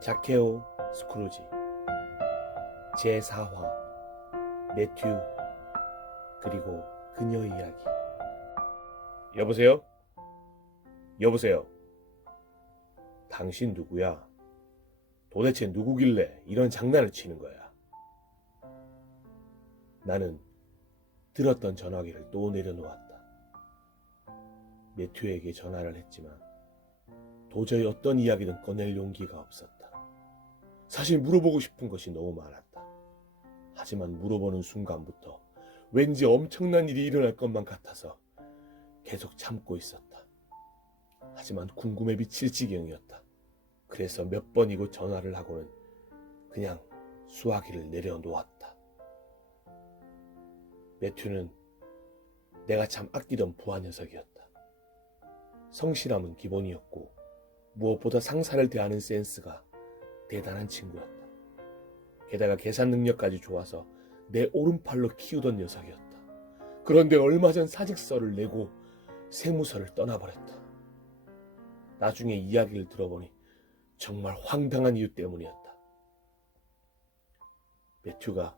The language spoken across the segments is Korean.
자케오 스크루지 제4화 매튜 그리고 그녀의 이야기. 여보세요? 여보세요? 당신 누구야? 도대체 누구길래 이런 장난을 치는 거야? 나는 들었던 전화기를 또 내려놓았다. 매튜에게 전화를 했지만 도저히 어떤 이야기든 꺼낼 용기가 없었다. 사실 물어보고 싶은 것이 너무 많았다. 하지만 물어보는 순간부터 왠지 엄청난 일이 일어날 것만 같아서 계속 참고 있었다. 하지만 궁금해 미칠 지경이었다. 그래서 몇 번이고 전화를 하고는 그냥 수화기를 내려놓았다. 매튜는 내가 참 아끼던 부하 녀석이었다. 성실함은 기본이었고 무엇보다 상사를 대하는 센스가 대단한 친구였다. 게다가 계산 능력까지 좋아서 내 오른팔로 키우던 녀석이었다. 그런데 얼마 전 사직서를 내고 세무서를 떠나버렸다. 나중에 이야기를 들어보니 정말 황당한 이유 때문이었다. 매튜가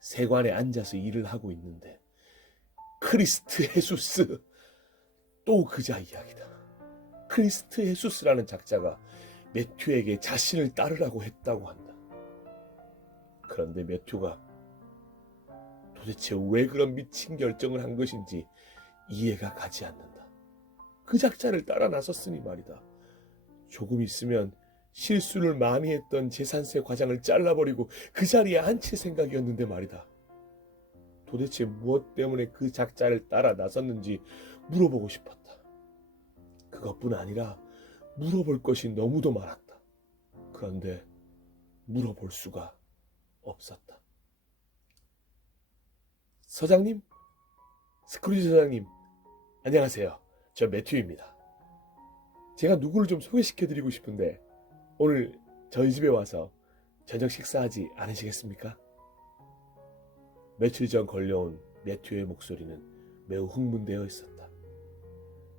세관에 앉아서 일을 하고 있는데 크리스트 헤수스, 또 그자 이야기다. 크리스트 헤수스라는 작자가 매튜에게 자신을 따르라고 했다고 한다. 그런데 매튜가 도대체 왜 그런 미친 결정을 한 것인지 이해가 가지 않는다. 그 작자를 따라 나섰으니 말이다. 조금 있으면 실수를 많이 했던 재산세 과장을 잘라버리고 그 자리에 앉힐 생각이었는데 말이다. 도대체 무엇 때문에 그 작자를 따라 나섰는지 물어보고 싶었다. 그것뿐 아니라 물어볼 것이 너무도 많았다. 그런데 물어볼 수가 없었다. 서장님? 스크루지 서장님, 안녕하세요. 저 매튜입니다. 제가 누구를 좀 소개시켜드리고 싶은데 오늘 저희 집에 와서 저녁 식사하지 않으시겠습니까? 며칠 전 걸려온 매튜의 목소리는 매우 흥분되어 있었다.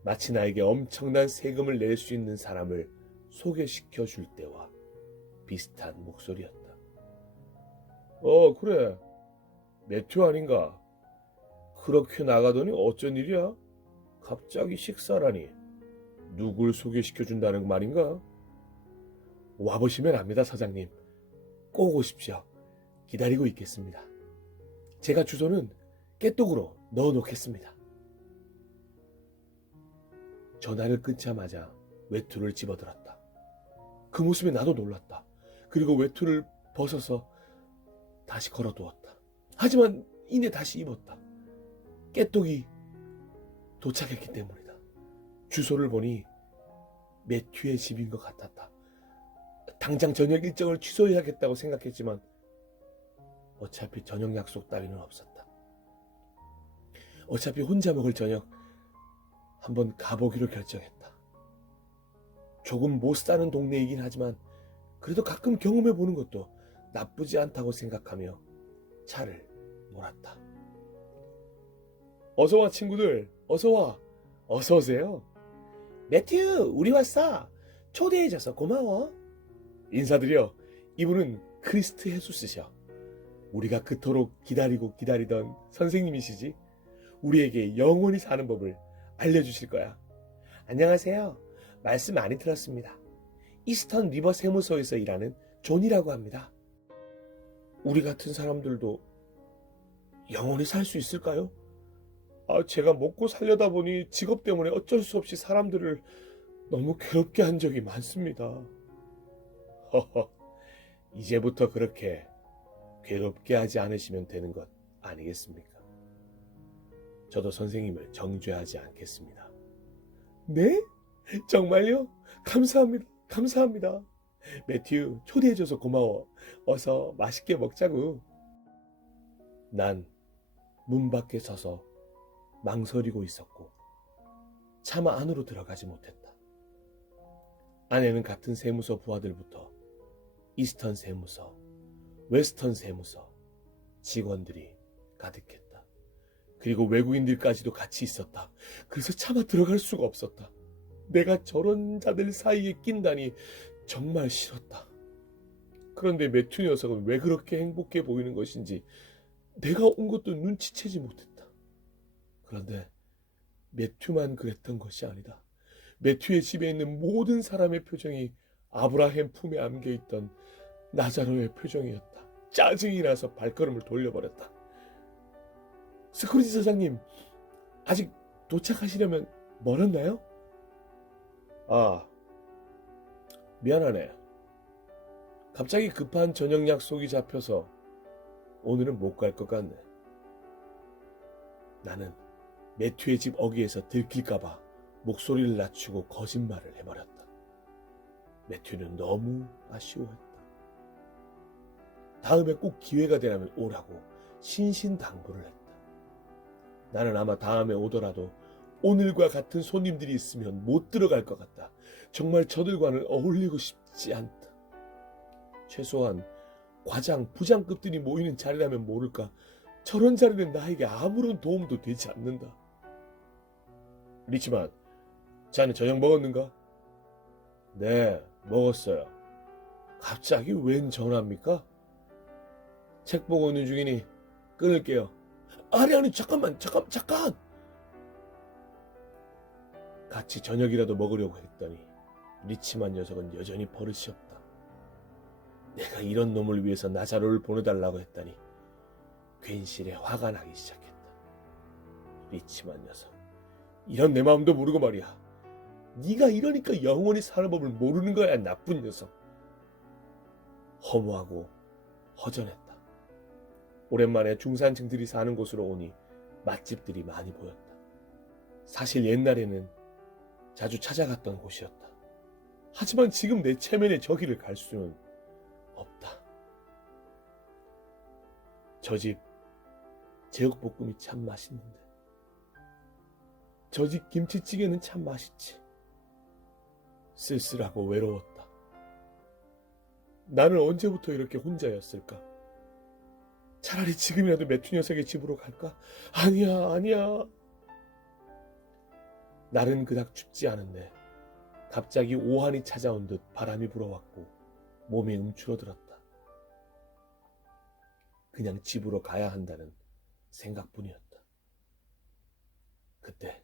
마치 나에게 엄청난 세금을 낼 수 있는 사람을 소개시켜 줄 때와 비슷한 목소리였다. 그래. 매튜 아닌가? 그렇게 나가더니 어쩐 일이야? 갑자기 식사라니. 누굴 소개시켜 준다는 말인가? 와보시면 압니다, 사장님. 꼭 오십시오. 기다리고 있겠습니다. 제가 주소는 깨똑으로 넣어놓겠습니다. 전화를 끊자마자 외투를 집어들었다. 그 모습에 나도 놀랐다. 그리고 외투를 벗어서 다시 걸어두었다. 하지만 이내 다시 입었다. 깨똑이 도착했기 때문이다. 주소를 보니 매튜의 집인 것 같았다. 당장 저녁 일정을 취소해야겠다고 생각했지만 어차피 저녁 약속 따위는 없었다. 어차피 혼자 먹을 저녁 한번 가보기로 결정했다. 조금 못 사는 동네이긴 하지만 그래도 가끔 경험해보는 것도 나쁘지 않다고 생각하며 차를 몰았다. 어서와 친구들, 어서와. 어서오세요. 매튜, 우리 왔어. 초대해줘서 고마워. 인사드려. 이분은 크리스트 헤수스셔. 우리가 그토록 기다리고 기다리던 선생님이시지. 우리에게 영원히 사는 법을 알려주실 거야. 안녕하세요. 말씀 많이 들었습니다. 이스턴 리버 세무서에서 일하는 존이라고 합니다. 우리 같은 사람들도 영원히 살 수 있을까요? 제가 먹고 살려다 보니 직업 때문에 어쩔 수 없이 사람들을 너무 괴롭게 한 적이 많습니다. 허허, 이제부터 그렇게 괴롭게 하지 않으시면 되는 것 아니겠습니까? 저도 선생님을 정죄하지 않겠습니다. 네? 정말요? 감사합니다. 감사합니다. 매튜, 초대해줘서 고마워. 어서 맛있게 먹자고. 난 문 밖에 서서 망설이고 있었고 차마 안으로 들어가지 못했다. 안에는 같은 세무서 부하들부터 이스턴 세무서, 웨스턴 세무서 직원들이 가득했다. 그리고 외국인들까지도 같이 있었다. 그래서 차마 들어갈 수가 없었다. 내가 저런 자들 사이에 낀다니 정말 싫었다. 그런데 매튜 녀석은 왜 그렇게 행복해 보이는 것인지 내가 온 것도 눈치채지 못했다. 그런데 매튜만 그랬던 것이 아니다. 매튜의 집에 있는 모든 사람의 표정이 아브라함 품에 안겨있던 나자로의 표정이었다. 짜증이 나서 발걸음을 돌려버렸다. 스크루지 사장님, 아직 도착하시려면 멀었나요? 아, 미안하네. 갑자기 급한 저녁 약속이 잡혀서 오늘은 못 갈 것 같네. 나는 매튜의 집 어귀에서 들킬까봐 목소리를 낮추고 거짓말을 해버렸다. 매튜는 너무 아쉬워했다. 다음에 꼭 기회가 되라면 오라고 신신당부를 했다. 나는 아마 다음에 오더라도 오늘과 같은 손님들이 있으면 못 들어갈 것 같다. 정말 저들과는 어울리고 싶지 않다. 최소한 과장, 부장급들이 모이는 자리라면 모를까 저런 자리는 나에게 아무런 도움도 되지 않는다. 리치만, 자네 저녁 먹었는가? 네, 먹었어요. 갑자기 웬 전화입니까? 책 보고 있는 중이니 끊을게요. 아니, 잠깐! 같이 저녁이라도 먹으려고 했더니 리치만 녀석은 여전히 버릇이 없다. 내가 이런 놈을 위해서 나자로를 보내달라고 했다니 괜시레 화가 나기 시작했다. 리치만 녀석, 이런 내 마음도 모르고 말이야. 네가 이러니까 영원히 사는 법을 모르는 거야, 나쁜 녀석. 허무하고 허전했다. 오랜만에 중산층들이 사는 곳으로 오니 맛집들이 많이 보였다. 사실 옛날에는 자주 찾아갔던 곳이었다. 하지만 지금 내 체면에 저기를 갈 수는 없다. 저 집 제육볶음이 참 맛있는데, 저 집 김치찌개는 참 맛있지. 쓸쓸하고 외로웠다. 나는 언제부터 이렇게 혼자였을까? 차라리 지금이라도 매튜 녀석의 집으로 갈까? 아니야. 날은 그닥 춥지 않은데 갑자기 오한이 찾아온 듯 바람이 불어왔고 몸이 움츠러들었다. 그냥 집으로 가야 한다는 생각뿐이었다. 그때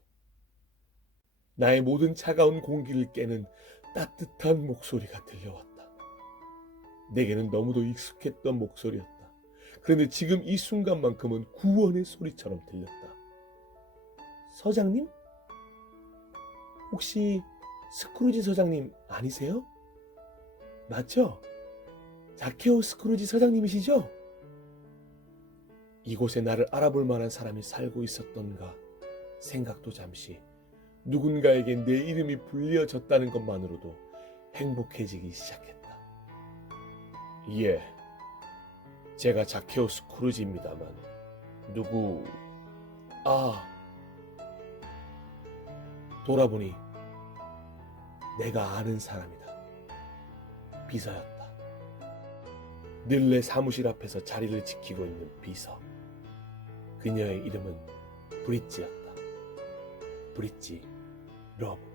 나의 모든 차가운 공기를 깨는 따뜻한 목소리가 들려왔다. 내게는 너무도 익숙했던 목소리였다. 그런데 지금 이 순간만큼은 구원의 소리처럼 들렸다. 서장님? 혹시 스크루지 서장님 아니세요? 맞죠? 자케오 스크루지 서장님이시죠? 이곳에 나를 알아볼 만한 사람이 살고 있었던가 생각도 잠시 누군가에게 내 이름이 불려졌다는 것만으로도 행복해지기 시작했다. 예, 제가 자케오 스크루지입니다만 돌아보니 내가 아는 사람이다. 비서였다. 늘 내 사무실 앞에서 자리를 지키고 있는 비서. 그녀의 이름은 브릿지였다. 브릿지 러브.